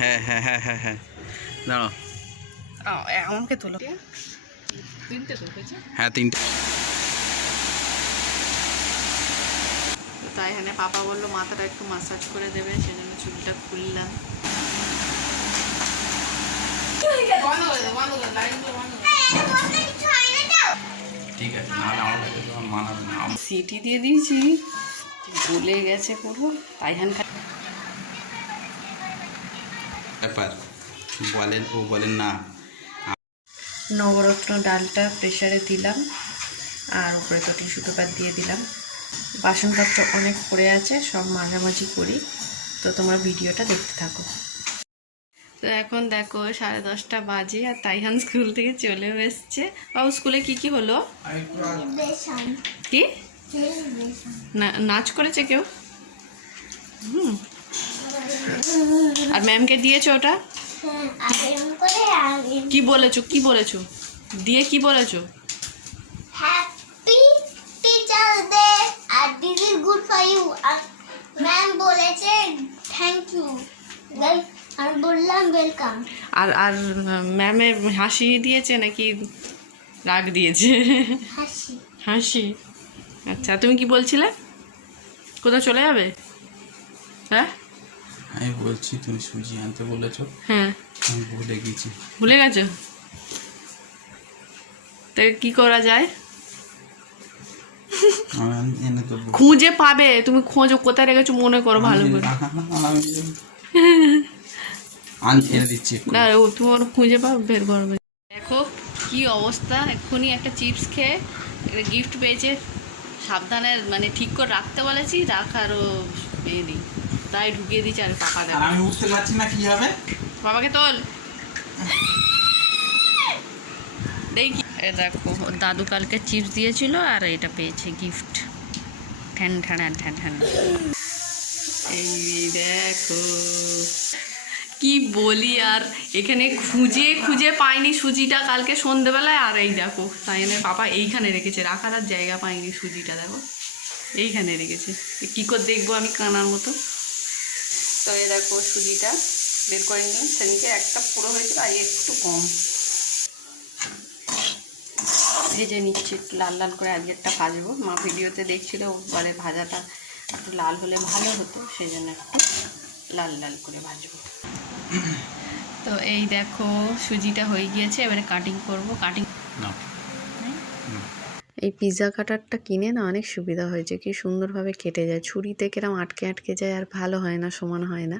হ্যাঁ হ্যাঁ হ্যাঁ হ্যাঁ হ্যাঁ। দাঁড়াও। আমাকে তোলো। তিনটে তো হ্যাঁ তিনটে। তাই এখানে পাপা বলল মাথাটা একটু মাসাজ করে দেবে সেজন্য চুলটা খুললাম। সিটি দিয়ে দিয়েছি গলে গেছে পুরো তাইহান খা ব্যাপার বলেন ও বলেন না। নবরত্ন ডালটা প্রেশারে দিলাম আর উপরে তো টিস্যু পেপার দিয়ে দিলাম। বাসনপত্র অনেক পড়ে আছে সব মাঝামাঝি করি। তো তোমার ভিডিওটা দেখতে থাকো। তো এখন দেখো সাড়ে দশটা বাজে আর তাইহান স্কুল থেকে চলেও এসছে। বাবু স্কুলে কি কি হলো? কি? না- নাচ করেছে কেউ? হুম। আর ম্যামকে দিয়েছ ওটা? কি বলেছ? কি বলেছ? দিয়ে কি বলেছ? Happy teacher day R this is good for you R ma'am বলেছে থ্যাংক ইউ আমি বললাম ওয়েলকাম আর আর ম্যামের হাসি দিয়েছে নাকি রাগ দিয়েছে? হাসি। হাসি। আচ্ছা তুমি কি বলছিলে? কোথাও চলে যাবে? হ্যাঁ? আমি বলছি তুমি সুজি আনতে বলেছ। হ্যাঁ। আমি ভুলে গেছি। ভুলে গেছো? তা কি করা যায়? খুঁজে পাবে। তুমি খোঁজো কোথায় রেখেছো মনে করো ভালো করে। না ও তোমার খুঁজে পাবে বের করবে দেখো কি অবস্থা এক্ষুনি একটা চিপস খেয়ে গিফট পেয়েছে। সাবধানে মানে ঠিক করে রাখতে বলেছি রাখারও পেয়ে দিই তাই ঢুকিয়ে দিচ্ছি আর পাপা দেখো। আমি উঠতে পারছি না কি হবে। বাবাকে তোল। দেখি। এ দেখো দাদু কালকে চিপস দিয়েছিল আর এটা পেয়েছে গিফট ঠ্যান ঠ্যান ঠ্যান ঠ্যান এই দেখো কি বলি আর এখানে খুঁজে খুঁজে পাইনি সুজিটা কালকে সন্ধেবেলায়। আর এই দেখো তাই জন্য পাপা এইখানে রেখেছে রাখার আর জায়গা পাইনি সুজিটা দেখো। এইখানে রেখেছে। কী করে দেখব আমি কানার মতো? তো এ দেখো সুজিটা বের করে নিলাম। সেদিনকে একটা পুরো হয়েছিল আর একটু কম। ভেজে নিচ্ছি, একটু লাল লাল করে আজকেরটা ভাজবো। মা ভিডিওতে দেখছিল, বলে ভাজাটা একটু লাল হলে ভালো হতো, সেই জন্য একটু লাল লাল করে ভাজবো। তো এই দেখো সুজিটা হয়ে গিয়েছে, এবারে কাটিং করব। কাটিং এই পিৎজা কাটারটা কিনে না অনেক সুবিধা হয়েছে। কি সুন্দরভাবে কেটে যায়। ছুরিতে কিরম আটকে আটকে যায় আর ভালো হয় না, সমান হয় না।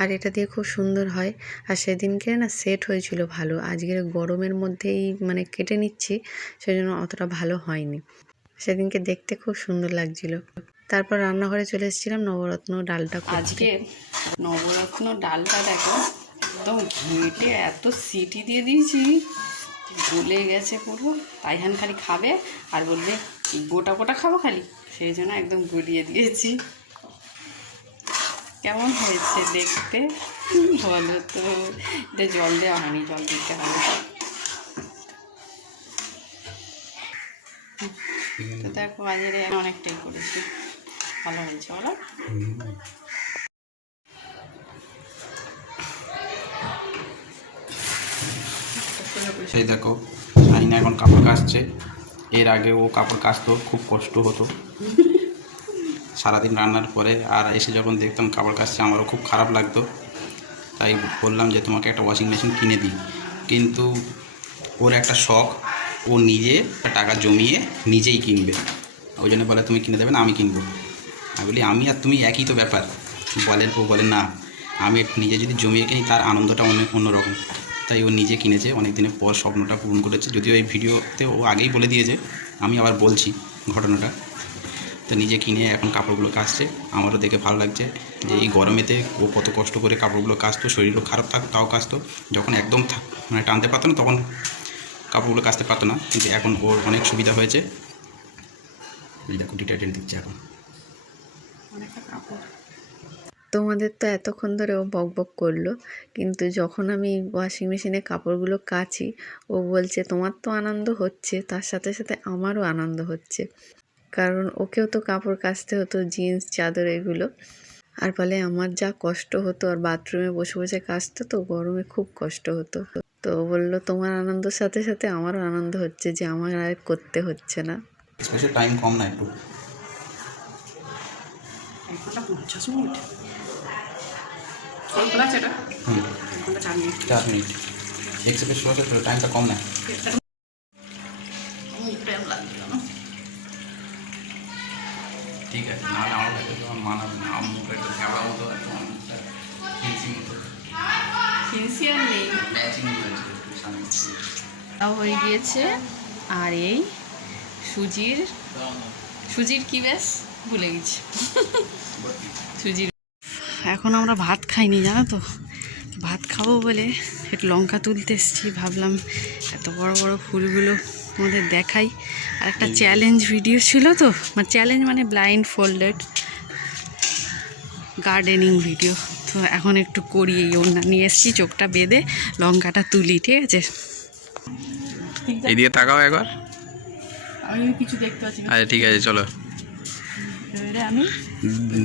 আর এটা দিয়ে খুব সুন্দর হয়। আর সেদিনকে না সেট হয়েছিল ভালো। আজকের গরমের মধ্যেই মানে কেটে নিচ্ছি, সেজন্য অতটা ভালো হয়নি। সেদিনকে দেখতে খুব সুন্দর লাগছিল। তারপর রান্নাঘরে চলে এসেছিলাম নবরত্ন ডালটা আজকে নবরত্ন ডালটা দেখো, একদম ঘেঁটে এত সিটি দিয়ে দিয়েছি। গলে গেছে পুরো তাইহান খালি খাবে আর বলবে, গোটা গোটা খাব খালি। সেই জন্য একদম গলিয়ে দিয়েছি। কেমন হয়েছে দেখতে? বলো তো। এটা জল দেওয়া হয়নি, জল দিতে হবে। তো দেখো আজের অনেকটাই করেছি। ভালো হয়েছে, বলো। সেই দেখো, শাহিনা এখন কাপড় কাচছে। এর আগে ও কাপড় কাচতো, খুব কষ্ট হতো। সারাদিন রান্নার পরে আর এসে যখন দেখতাম কাপড় কাচছে, আমারও খুব খারাপ লাগতো। তাই বললাম যে, তোমাকে একটা ওয়াশিং মেশিন কিনে দিই। কিন্তু ওর একটা শখ, ও নিজে টাকা জমিয়ে নিজেই কিনবে। ওই জন্য বলে, তুমি কিনে দেবে না, আমি কিনবো। আমি বলি, আমি আর তুমি একই তো ব্যাপার। বলেন ও বলে, না, আমি নিজে যদি জমিয়ে কিনি, তার আনন্দটা অনেক অন্যরকম। তাই ও নিজে কিনেছে অনেক দিনের পর স্বপ্নটা পূরণ করেছে। যদিও এই ভিডিওতে ও আগেই বলে দিয়েছে, আমি আবার বলছি ঘটনাটা। তো নিজে কিনে এখন কাপড়গুলো কাচছে আমারও দেখে ভালো লাগছে যে এই গরমেতে ও কত কষ্ট করে কাপড়গুলো কাচতো, শরীরও খারাপ থাকতো তাও কাচতো। যখন একদম মানে টানতে পারতো না, তখন কাপড়গুলো কাচতে পারতো না। কিন্তু এখন ওর অনেক সুবিধা হয়েছে। দেখো ডিটারজেন্ট দিচ্ছে এখন। অনেকটা কাপড়। তোমাদের তো এতক্ষণ ধরে ও বক বক করল। কিন্তু যখন আমি ওয়াশিং মেশিনে কাপড়গুলো কাচি ও বলছে তোমার তো আনন্দ হচ্ছে তার সাথে সাথে আমারও আনন্দ হচ্ছে। কারণ ওকেও তো কাপড় কাচতে হতো জিন্স চাদর এগুলো। আর ফলে আমার যা কষ্ট হতো আর বাথরুমে বসে বসে কাজটা তো গরমে খুব কষ্ট হতো। তো ও বলল তোমার আনন্দের সাথে সাথে আমারও আনন্দ হচ্ছে যে আমার আর করতে হচ্ছে না। স্পেশাল টাইম কম না একটু। পঞ্চাশ মিনিট? খোলা আছে এটা? চার মিনিট। টাইমটা কম না ঠিক আছে নাহলে আমার কাছে তোমার মানাবে না। আমার মুখে একটু খেলা মতো একটু অনেকটা মতো। নেই। ম্যাচিং হয়ে গিয়েছে। আর এই সুজির সুজির কি বেশ ভুলে গেছি। সুজির এখন আমরা ভাত খাইনি জানো তো? ভাত খাব বলে একটু লঙ্কা তুলতে এসেছি ভাবলাম এত বড় বড় ফুলগুলো তোমাদের দেখাই। আর একটা চ্যালেঞ্জ ভিডিও ছিল তো মানে চ্যালেঞ্জ মানে ব্লাইন্ড ফোল্ডেড গার্ডেনিং ভিডিও তো এখন একটু করি এই ওনা নিয়ে এসেছি চোখটা বেঁধে লঙ্কাটা তুলি ঠিক আছে? এদিকে তাকাও একবার। আমি কিছু দেখতে পাচ্ছি আচ্ছা ঠিক আছে চলো। এবারে আমি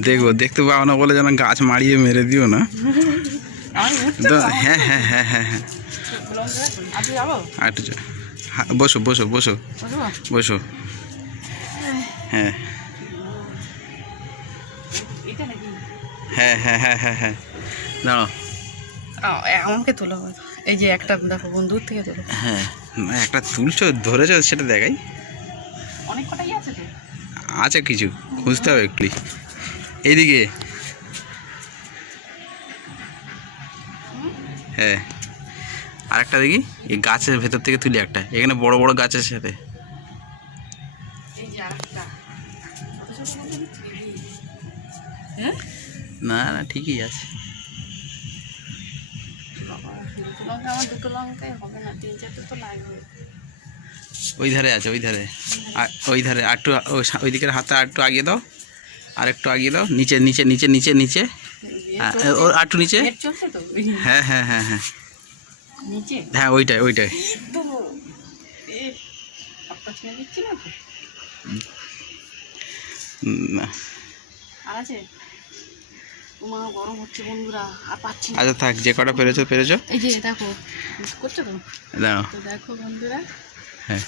দেখব দেখতে পাও না বলে যেন গাছ মারিয়ে মেরে দিও না। হ্যাঁ হ্যাঁ হ্যাঁ হ্যাঁ হ্যাঁ। আর হ্যাঁ, বসো বসো বসো। বসো। হ্যাঁ। হ্যাঁ হ্যাঁ হ্যাঁ হ্যাঁ হ্যাঁ। দাঁড়াও। এ- আমাকে তোলো এই যে একটা দেখো বন্ধুর থেকে তোলো। হ্যাঁ। একটা তুলছো ধরেছো সেটা দেখাই। অনেক কটাই আছে কিছু, খুঁজতে হবে একটু। এইদিকে। হ্যাঁ। আরেকটা দেখি, এই গাছের ভেতর থেকে তুলি একটা। এখানে বড় বড় গাছের সাথে। না না, ঠিকই আছে। আমার দুটো হবে না, তিন চারটে তো লাগবে। ওই ধারে আছে ওই ধারে। ওই ধারে আর একটু ওই দিকের হাতে আর একটু আগিয়ে দাও। আর একটু আগিয়ে দাও নিচে নিচে নিচে নিচে নিচে। হ্যাঁ, ও আর একটু নিচে? হ্যাঁ হ্যাঁ হ্যাঁ হ্যাঁ। নিচে? হ্যাঁ ওইটাই ওইটাই। আচ্ছা থাক যে কটা পেরেছ পেরেছ। এই যে দেখো করছ তো দেখো বন্ধুরা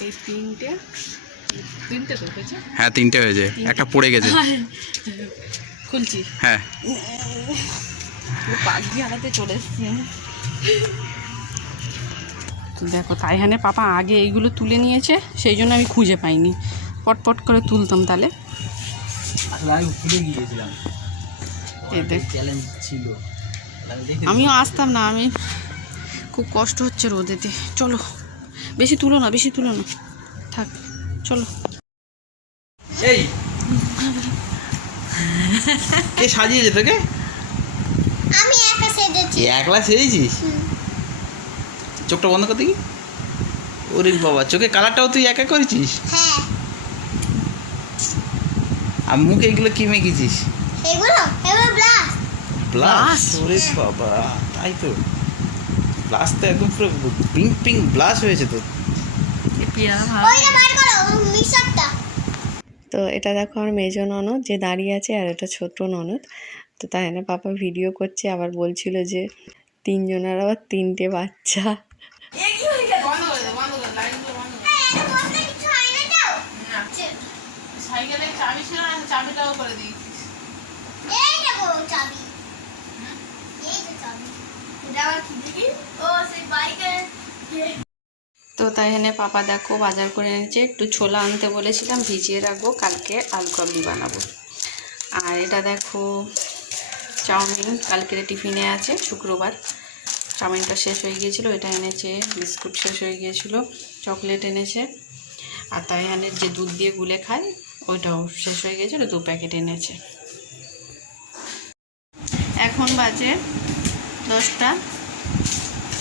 এই তিনটে তিনটে তো হয়েছে? হ্যাঁ তিনটে হয়েছে। একটা পড়ে গেছে। খুলছি। হ্যাঁ। হারাতে চলে এসছি দেখো তাইহানে পাপা আগে এইগুলো তুলে নিয়েছে সেই জন্য আমি খুঁজে পাইনি। পটপট করে তুলতাম তাহলে আমিও আসতাম না আমি খুব কষ্ট হচ্ছে রোদেতে। চলো। বেশি তুলো না বেশি তুলো না। থাক চলো। এই। কে সাজিয়েছে তোকে? আমি একা সেজেছি। একলা সেরেছিস চোখটা বন্ধ করতে কি ওরে বাবা চোখে কালারটাও তুই একা করেছিস? হ্যাঁ। আর মুখে এগুলো কি মেখেছিস? এগুলো? এগুলো ব্লাস ব্লাস ওরে বাবা তাই তো। ব্লাস তো একদম পুরো পিঙ্ক পিঙ্ক ব্লাস হয়েছে তো। তো এটা দেখো আমার মেজো ননদ যে দাঁড়িয়ে আছে আর এটা ছোট ননদ। তো তাই না পাপা ভিডিও করছে আবার বলছিল যে তিনজনের আবার তিনটে বাচ্চা। চাবি তো তাই এখানে পাপা দেখো বাজার করে এনেছে। একটু ছোলা আনতে বলেছিলাম, ভিজিয়ে রাখব, কালকে আলু কাবলি বানাবো। আর এটা দেখো, চাউমিন, কালকের টিফিনে আছে, শুক্রবার। চাউমিনটা শেষ হয়ে গিয়েছিল, এটা এনেছে, বিস্কুট শেষ হয়ে গিয়েছিল, চকলেট এনেছে। আর তাই এখানে যে দুধ দিয়ে গুলে খায়, ওইটাও শেষ হয়ে গিয়েছিল, দু প্যাকেট এনেছে। এখন বাজে দশটা।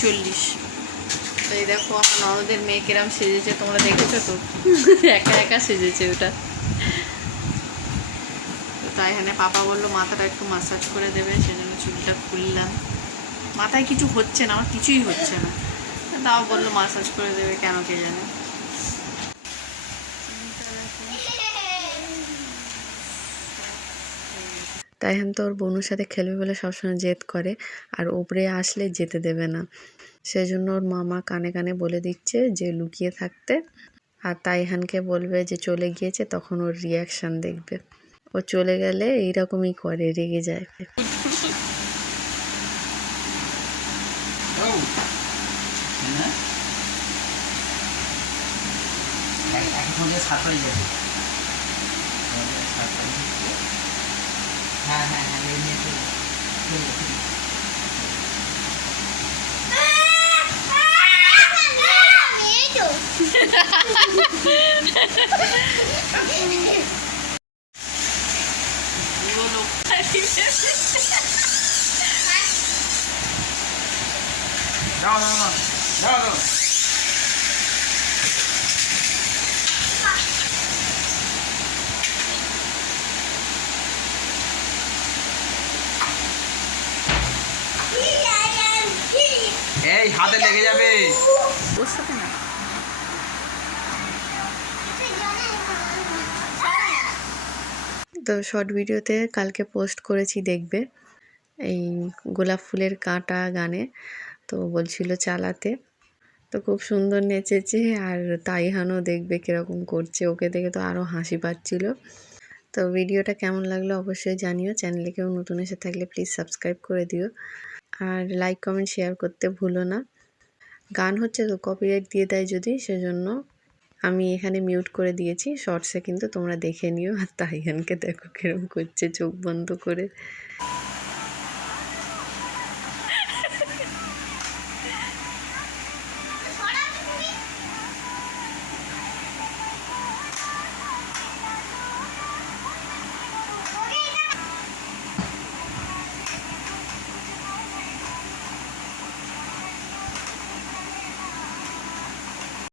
চল্লিশ। এই দেখো, আমার ননদের মেয়ে কিরম সেজেছে, তোমরা দেখেছ তো? একা একা সেজেছে ওটা। তো তাই এখানে পাপা বলল, মাথাটা একটু মাসাজ করে দেবে, সেজন্য চুলটা খুললাম। মাথায় কিছু হচ্ছে না, আমার কিছুই হচ্ছে না। তাও বলল মাসাজ করে দেবে কেন কে জানে? তাইহান তো ওর বোনের সাথে খেলবে বলে সবসময় জেদ করে, আর ওপরে আসলে যেতে দেবে না। সেজন্য ওর মামা কানে কানে বলে দিচ্ছে যে, লুকিয়ে থাকতে। আর তাইহানকে বলবে যে, চলে গিয়েছে। তখন ওর রিয়াকশান দেখবে। ও চলে গেলে এইরকমই করে, রেগে যায়। হ্যাঁ? হ্যাঁ হ্যাঁ এই নিয়ে চলে চলে যাবে। এই এই হাতে লেগে যাবে। ওর সাথে না। তো শর্ট ভিডিওতে কালকে পোস্ট করেছি দেখবে। এই গোলাপ ফুলের কাঁটা গানে তো বলছিল চালাতে। তো খুব সুন্দর নেচেছে আর তাইহানও দেখবে কীরকম করছে। ওকে দেখে তো আরও হাসি পাচ্ছিল। তো ভিডিওটা কেমন লাগল অবশ্যই জানিও। চ্যানেলে কেউ নতুন এসে থাকলে প্লিজ সাবস্ক্রাইব করে দিও। আর লাইক কমেন্ট শেয়ার করতে ভুলো না। গান হচ্ছে তো কপিরাইট দিয়ে দেয় যদি, সেজন্য আমি এখানে মিউট করে দিয়েছি। শর্টসে কিন্তু তোমরা দেখে নিও। আর তাইহানকে দেখো কিরম করছে চোখ বন্ধ করে।